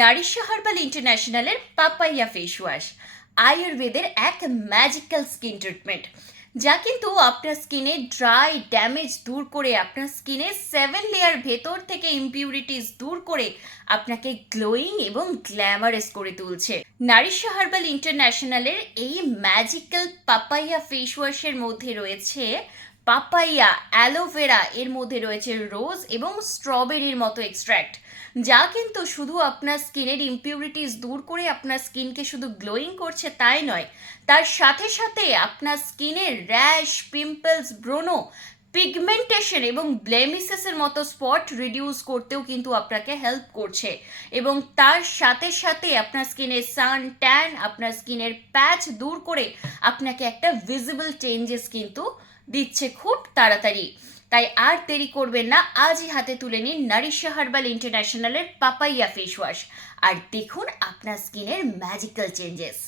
Narisha herbal ইন্টারন্যাশনালের papaya face wash আয়ুর্বেদের এক ম্যাজিক্যাল স্কিন ট্রিটমেন্ট যা কিন্তু আপনার স্কিনে ড্রাই ড্যামেজ দূর করে, আপনার স্কিনে সেভেন লেয়ার ভেতর থেকে ইম্পিউরিটিস দূর করে আপনাকে গ্লোয়িং এবং গ্ল্যামারাস করে তুলছে। নারিশা হার্বাল ইন্টারন্যাশনালের এই ম্যাজিক্যাল পাপাইয়া ফেস ওয়াশের মধ্যে রয়েছে পাপাইয়া অ্যালোভেরা এর মধ্যে রয়েছে রোজ এবং স্ট্রবেরির মতো এক্সট্র্যাক্ট যা কিন্তু শুধু আপনার স্কিনের ইম্পিউরিটিস দূর করে আপনার স্কিনকে শুধু গ্লোয়িং করছে তাই নয়, তার সাথে সাথে আপনার স্কিনের র্যাশ পিম্পলস ব্রোনো পিগমেন্টেশন এবং ব্লেমিসেসের মতো স্পট রিডিউস করতেও কিন্তু আপনাকে হেল্প করছে। এবং তার সাথে সাথে আপনার স্কিনের সান ট্যান আপনার স্কিনের প্যাচ দূর করে আপনাকে একটা ভিজিবল চেঞ্জেস কিন্তু দিচ্ছে খুব তাড়াতাড়ি। তাই আর দেরি করবেন না, আজই হাতে তুলে নিন নারিশা হার্বাল ইন্টারন্যাশনালের পাপাইয়া ফেস ওয়াশ আর দেখুন আপনার স্কিনের ম্যাজিক্যাল চেঞ্জেস